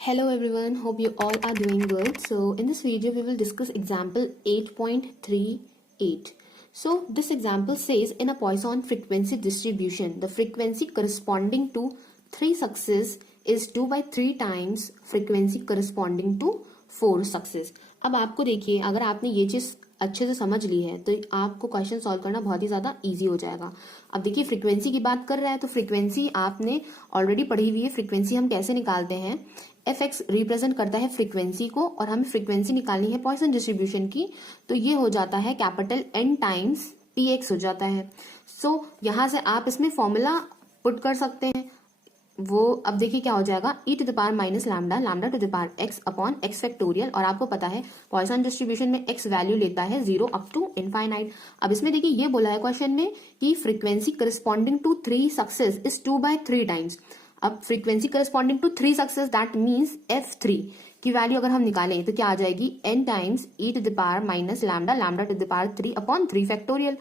Hello everyone, hope you all are doing good. So in this video we will discuss example 8.38. So this example says in a Poisson frequency distribution, the frequency corresponding to 3 success is 2 by 3 times frequency corresponding to 4 success. अब आपको देखिए, अगर आपने ये चीज अच्छे से समझ ली है तो आपको क्वेश्चन सॉल्व करना बहुत ही ज्यादा इजी हो जाएगा। अब देखिए फ्रीक्वेंसी की बात कर रहा है तो फ्रीक्वेंसी आपने ऑलरेडी पढ़ी हुई है। फ्रीक्वेंसी हम कैसे निकालते हैं, एफ एक्स रिप्रेजेंट करता है फ्रीक्वेंसी को और हमें फ्रीक्वेंसी निकालनी है पॉइसन डिस्ट्रीब्यूशन की, तो ये हो जाता है capital N times P X हो जाता है। सो यहां से आप इसमें फॉर्मूला पुट कर सकते हैं। वो अब देखिए क्या हो जाएगा, e to the power minus lambda lambda to the power x upon x factorial. और आपको पता है पॉइसन डिस्ट्रीब्यूशन में एक्स वैल्यू लेता है 0 अप टू इनफाइनाइट। अब इसमें देखिए ये बोला है क्वेश्चन में कि frequency corresponding to 3 success is 2 by 3 times. अब frequency corresponding to 3 success that means F3 की वैल्यू अगर हम निकालें तो क्या आ जाएगी, n times E to the power minus lambda lambda to the power 3 upon 3 factorial.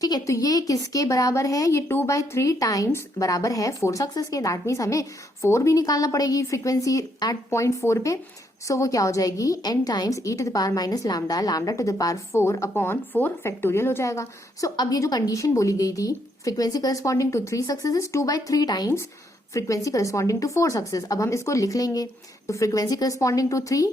ठीक है, तो ये किसके बराबर है, ये 2 by 3 टाइम्स बराबर है 4 सक्सेस के। दैट मीन्स हमें 4 भी निकालना पड़ेगी फ्रीक्वेंसी एट पॉइंट 4 पे। सो वो क्या हो जाएगी, n times E to the power minus lambda lambda to the power 4 upon 4 factorial हो जाएगा। सो अब ये जो कंडीशन बोली गई थी, frequency corresponding to 3 success is 2 by 3 times frequency corresponding to 4 success. अब हम इसको लिख लेंगे, तो फ्रीक्वेंसी करस्पॉन्डिंग टू 3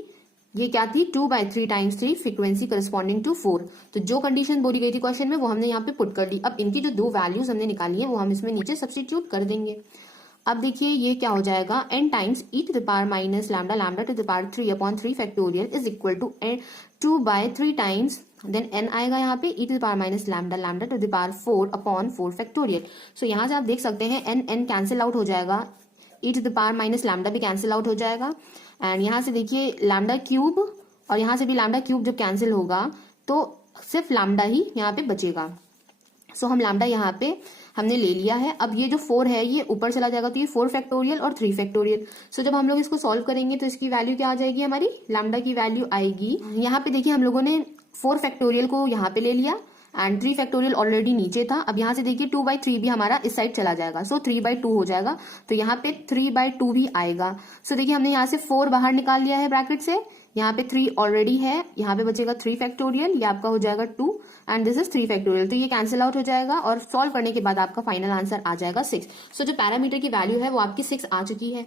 ये क्या थी, 2 by 3 times 3 frequency corresponding to 4। तो जो कंडीशन बोली गई थी क्वेश्चन में वो हमने यहाँ पे पुट कर दी। अब इनकी जो दो वैल्यूज हमने निकाली है वो हम इसमें नीचे सब्स्टिट्यूट कर देंगे। अब देखिए ये क्या हो जाएगा, n times E to the power minus lambda lambda to the power 3 upon 3 factorial is equal to 2 by 3 times then n आएगा यहाँ पे e to the power minus lambda lambda to the power 4 upon 4 factorial. So यहाँ से आप देख सकते हैं n cancel out हो जाएगा, e to the power minus lambda भी कैंसिल आउट हो जाएगा। एंड यहाँ से देखिए लैम्डा क्यूब और यहाँ से भी लैम्डा क्यूब जब कैंसिल होगा तो सिर्फ लैम्डा ही यहाँ पे बचेगा। सो हम लैम्डा यहाँ पे हमने ले लिया है। अब ये जो 4 है ये ऊपर चला जाएगा तो ये 4 फैक्टोरियल और 3 फैक्टोरियल। सो जब हम लोग इसको सॉल्व करेंगे तो इसकी वैल्यू क्या आ जाएगी, हमारी लैम्डा की वैल्यू आएगी, यहाँ पे देखिए हम लोगों ने 4 फैक्टोरियल को यहाँ पे ले लिया एंड 3 फैक्टोरियल ऑलरेडी नीचे था। अब यहाँ से देखिए 2 by 3 भी हमारा इस साइड चला जाएगा, सो 3 by 2 हो जाएगा, तो यहाँ पे 3 by 2 भी आएगा। सो देखिए हमने यहाँ से 4 बाहर निकाल लिया है ब्रैकेट से, यहाँ पे 3 ऑलरेडी है, यहाँ पे बचेगा 3 फैक्टोरियल, ये आपका हो जाएगा 2 एंड दिस इज 3 फैक्टोरियल। तो ये कैंसिल आउट हो जाएगा और सॉल्व करने के बाद आपका फाइनल आंसर आ जाएगा 6। सो जो पैरामीटर की वैल्यू है वो आपकी 6 आ चुकी है।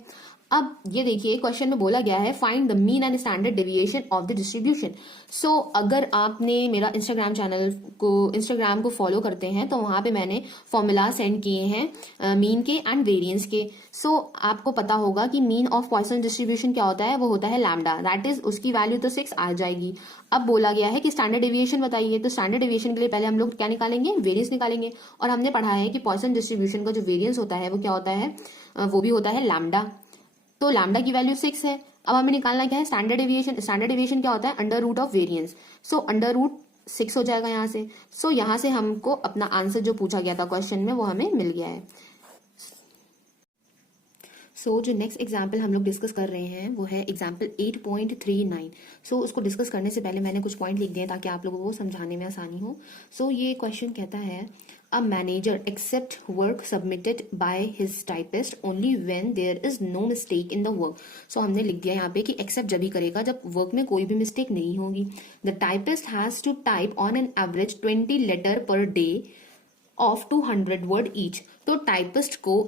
अब ये देखिए क्वेश्चन में बोला गया है find the mean and standard deviation of the distribution. So अगर आपने मेरा इंस्टाग्राम को फॉलो करते हैं तो वहां पे मैंने फॉर्मूला सेंड किए हैं मीन के एंड वेरिएंस के। सो आपको पता होगा कि मीन ऑफ पॉइसन डिस्ट्रीब्यूशन क्या होता है, वो होता है लैम्डा, दैट इज उसकी वैल्यू तो 6 आ जाएगी। अब बोला गया है कि स्टैंडर्ड डेविएशन बताइए, तो स्टैंडर्ड डेविएशन के लिए पहले हम लोग क्या निकालेंगे, वेरिएंस निकालेंगे। और हमने पढ़ा है कि पॉइसन डिस्ट्रीब्यूशन का जो वेरिएंस होता है वो क्या होता है, वो भी होता है लैम्डा। तो लैम्डा की वैल्यू 6 है। अब हमें निकालना क्या है, स्टैंडर्ड डेविएशन। स्टैंडर्ड डेविएशन क्या होता है, under root of variance. So under root 6 हो जाएगा यहाँ से। सो यहाँ से हमको अपना आंसर जो पूछा गया था क्वेश्चन में वो हमें मिल गया है। सो जो नेक्स्ट एग्जाम्पल हम लोग डिस्कस कर रहे हैं वो है एग्जाम्पल 8.39। सो उसको डिस्कस करने से पहले मैंने कुछ पॉइंट लिख दिए ताकि आप लोगों को समझाने में आसानी हो। सो ये क्वेश्चन कहता है a manager accept work submitted by his typist only when there is no mistake in the work. So हमने लिख दिया यहाँ पे कि एक्सेप्ट जब ही करेगा जब वर्क में कोई भी मिस्टेक नहीं होगी। The typist has to type on an average 20 letter per day of 200 word each. तो टाइपिस्ट को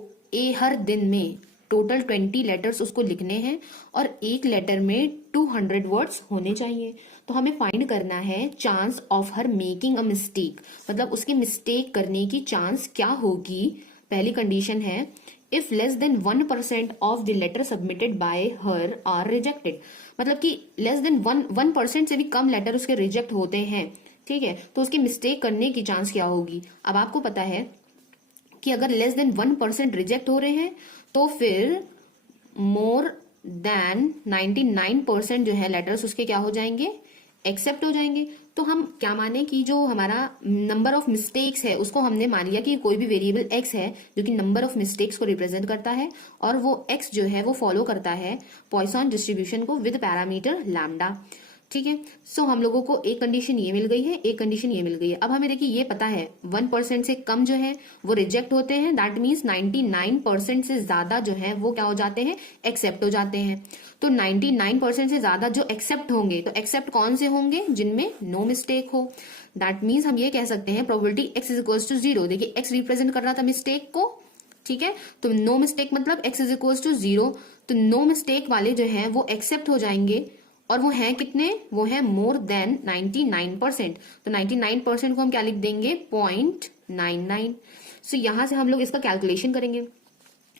हर दिन में टोटल 20 लेटर्स उसको लिखने हैं और एक लेटर में 200 वर्ड्स होने चाहिए। तो हमें फाइंड करना है chance of her making a mistake, मतलब उसकी मिस्टेक करने की चांस क्या होगी। पहली कंडीशन है if less than 1% of the letter submitted by her are rejected, मतलब कि लेस देन 1% से भी कम लेटर उसके रिजेक्ट होते हैं। ठीक है, तो उसकी मिस्टेक करने की चांस क्या होगी। अब आपको पता है कि अगर लेस देन 1% रिजेक्ट हो रहे हैं तो फिर मोर देन 99% जो है लेटर्स उसके क्या हो जाएंगे, एक्सेप्ट हो जाएंगे। तो हम क्या माने कि जो हमारा नंबर ऑफ मिस्टेक्स है उसको हमने मान लिया कि कोई भी वेरिएबल x है जो कि नंबर ऑफ मिस्टेक्स को रिप्रेजेंट करता है और वो x जो है वो फॉलो करता है पॉइसन डिस्ट्रीब्यूशन को विद पैरामीटर लैम्डा। ठीक है। सो हम लोगों को एक कंडीशन ये मिल गई है, एक कंडीशन ये मिल गई है। अब हमें देखिए ये पता है 1% से कम जो है वो रिजेक्ट होते हैं, दैट मीन्स 99% से ज्यादा जो है वो क्या हो जाते हैं, एक्सेप्ट हो जाते हैं। तो 99% से ज्यादा जो एक्सेप्ट होंगे, तो एक्सेप्ट कौन से होंगे, जिनमें नो मिस्टेक हो। दैट मीन्स हम ये कह सकते हैं probability x is equal to 0। देखिए x रिप्रेजेंट कर रहा था मिस्टेक को, ठीक है, तो नो मिस्टेक मतलब x इज इक्वल टू 0। तो नो मिस्टेक वाले जो है वो एक्सेप्ट हो जाएंगे, और वो है कितने, वो है मोर देन 99%। तो 99% को हम क्या लिख देंगे, 0.99। सो यहां से हम लोग इसका कैलकुलेशन करेंगे।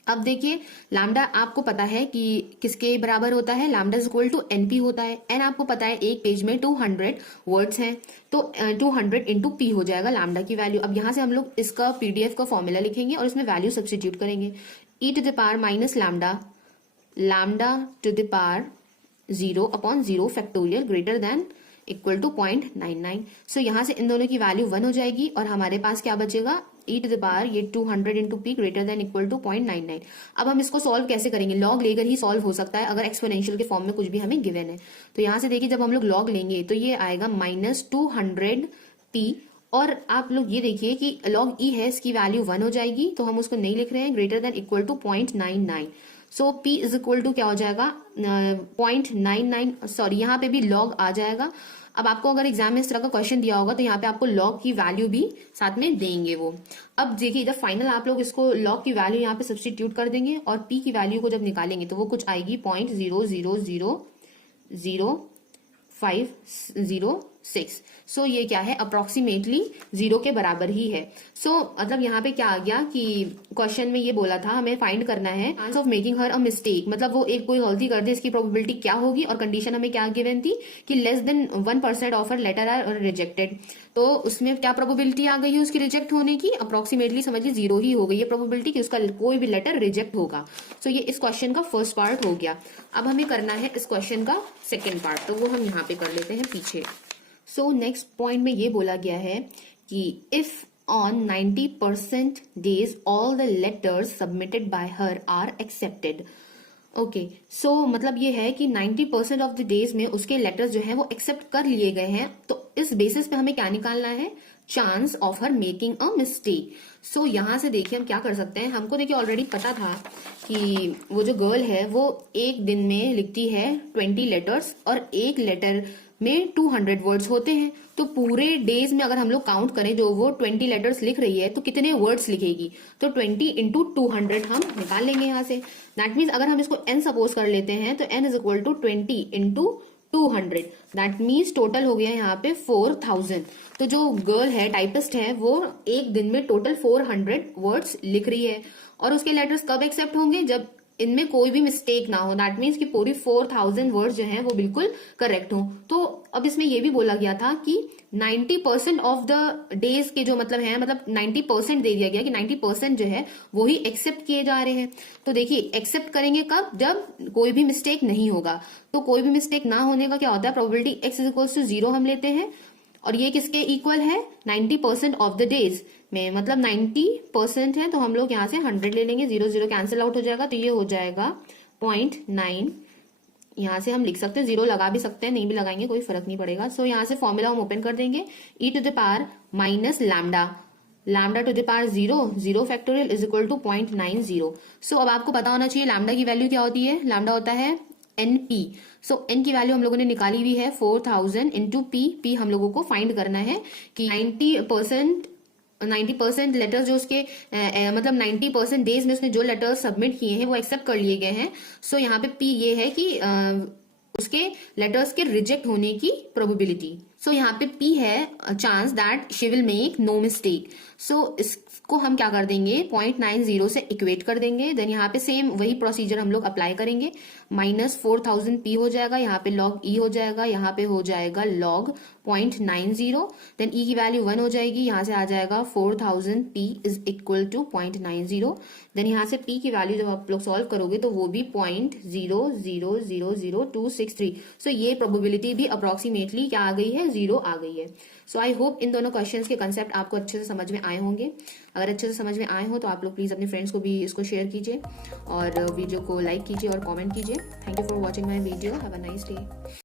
अब देखिए लैम्डा आपको पता है कि किसके बराबर होता है, lambda is equal to NP होता है। एन आपको पता है एक पेज में 200 वर्ड्स हैं, तो 200 इंटू पी हो जाएगा लैम्डा की वैल्यू। अब यहां से हम लोग इसका पीडीएफ का फॉर्मूला लिखेंगे और इसमें वैल्यू सब्सटीट्यूट करेंगे। E to the power minus lambda, lambda to the power 0 upon 0 factorial greater than equal to 0.99। So यहां से इन दोनों की वैल्यू 1 हो जाएगी और हमारे पास क्या बचेगा, ई टू द पावर ये 200 into P greater than equal to 0.99। अब हम इसको सॉल्व कैसे करेंगे, लॉग लेकर ही सॉल्व हो सकता है अगर एक्सपोनेंशियल के फॉर्म में कुछ भी हमें गिवन है। तो यहां से देखिए जब हम लोग लॉग लेंगे तो ये आएगा -200 पी, और आप लोग ये देखिए कि लॉग ई है, इसकी वैल्यू 1 हो जाएगी, तो हम उसको नहीं लिख रहे हैं, greater than equal to 0.99। So P is equal to क्या हो जाएगा 0.99, सॉरी यहाँ पे भी लॉग आ जाएगा। अब आपको अगर एग्जाम में इस तरह का क्वेश्चन दिया होगा तो यहाँ पे आपको लॉग की वैल्यू भी साथ में देंगे वो। अब देखिए जब फाइनल आप लोग इसको लॉग की वैल्यू यहाँ पे सब्स्टिट्यूट कर देंगे और P की वैल्यू को जब निकालेंगे तो वो कुछ आएगी 0.0000506। सो ये क्या है, अप्रोक्सीमेटली 0 के बराबर ही है। सो मतलब यहाँ पे क्या आ गया कि क्वेश्चन में ये बोला था हमें फाइंड करना है chance of making her a mistake, मतलब वो एक कोई गलती कर दे इसकी प्रोबेबिलिटी क्या होगी, और कंडीशन हमें क्या गिवन थी कि less than 1% of her letter are rejected. तो उसमें क्या प्रोबेबिलिटी आ गई है उसकी रिजेक्ट होने की, अप्रोक्सीमेटली समझिए 0 ही हो गई है प्रोबेबिलिटी कि उसका कोई भी लेटर रिजेक्ट होगा। सो ये इस क्वेश्चन का फर्स्ट पार्ट हो गया। अब हमें करना है इस क्वेश्चन का सेकेंड पार्ट, तो वो हम यहाँ पे कर लेते हैं पीछे। सो नेक्स्ट पॉइंट में ये बोला गया है कि if on 90% days all the letters submitted by her are accepted। Okay, so मतलब ये है कि 90% ऑफ द डेज में उसके लेटर्स जो है वो एक्सेप्ट कर लिए गए हैं। तो इस बेसिस पे हमें क्या निकालना है, chance of her making a mistake. So यहां से देखिए हम क्या कर सकते हैं, हमको देखिए ऑलरेडी पता था कि वो जो गर्ल है वो एक दिन में लिखती है 20 लेटर्स और एक लेटर में 200 वर्ड्स होते हैं। तो पूरे डेज में अगर हम लोग काउंट करें जो वो 20 लेटर्स लिख रही है तो कितने वर्ड्स लिखेगी, तो 20 इंटू 200 हम निकाल लेंगे यहाँ से। दैट मीन्स अगर हम इसको n सपोज कर लेते हैं तो n is equal to 20 into 200, that means total हो गया यहाँ पे 4000। तो जो गर्ल है टाइपिस्ट है वो एक दिन में टोटल 400 वर्ड्स लिख रही है, और उसके लेटर्स कब एक्सेप्ट होंगे, जब इनमें कोई भी मिस्टेक ना हो। दैट मीन्स कि पूरी 4000 वर्ड्स जो हैं वो बिल्कुल करेक्ट हो। तो अब इसमें ये भी बोला गया था कि 90% ऑफ द डेज के जो मतलब है, मतलब 90% दे दिया गया कि 90% जो है वो ही एक्सेप्ट किए जा रहे हैं। तो देखिए एक्सेप्ट करेंगे कब, जब कोई भी मिस्टेक नहीं होगा। तो कोई भी मिस्टेक ना होने का क्या होता है, probability x is equal to 0 हम लेते हैं, और ये किसके इक्वल है, 90% ऑफ द डेज में, मतलब 90% है तो हम लोग यहाँ से 100 ले लेंगे, 0 0 कैंसिल आउट हो जाएगा, तो ये हो जाएगा 0.9। यहाँ से हम लिख सकते हैं, 0 लगा भी सकते हैं, नहीं भी लगाएंगे कोई फर्क नहीं पड़ेगा। सो यहाँ से फॉर्मूला हम ओपन कर देंगे, e to the power minus lambda, lambda to the power 0 factorial is equal to 0.90। So अब आपको पता होना चाहिए लैम्डा की वैल्यू क्या होती है, लैम्डा होता है NP। सो n की वैल्यू हम लोगों ने निकाली हुई है 4000 इंटू P हम लोगों को फाइंड करना है कि 90% लेटर्स जो उसके मतलब 90% डेज में उसने जो लेटर्स सबमिट किए हैं वो एक्सेप्ट कर लिए गए हैं। सो यहाँ पे P ये है कि उसके लेटर्स के रिजेक्ट होने की प्रोबेबिलिटी। सो यहाँ पे P है chance that she will make no mistake. So इसको हम क्या कर देंगे, 0.90 से इक्वेट कर देंगे। देन यहाँ पे सेम वही प्रोसीजर हम लोग अप्लाई करेंगे, -4000 P हो जाएगा, यहाँ पे log E हो जाएगा, यहाँ पे हो जाएगा log 0.90। देन E की वैल्यू 1 हो जाएगी, यहाँ से आ जाएगा 4000 P is equal to 0.90। Then यहाँ से P की वैल्यू जब आप लोग सॉल्व करोगे तो वो भी 0.0000263। सो ये प्रोबेबिलिटी भी अप्रोक्सीमेटली क्या आ गई है, 0 आ गई है। सो आई होप इन दोनों क्वेश्चंस के कंसेप्ट आपको अच्छे से समझ में आए होंगे। अगर अच्छे से समझ में आए हो तो आप लोग प्लीज अपने फ्रेंड्स को भी इसको शेयर कीजिए और वीडियो को लाइक कीजिए और कमेंट कीजिए। Thank you for watching my video, have a nice day.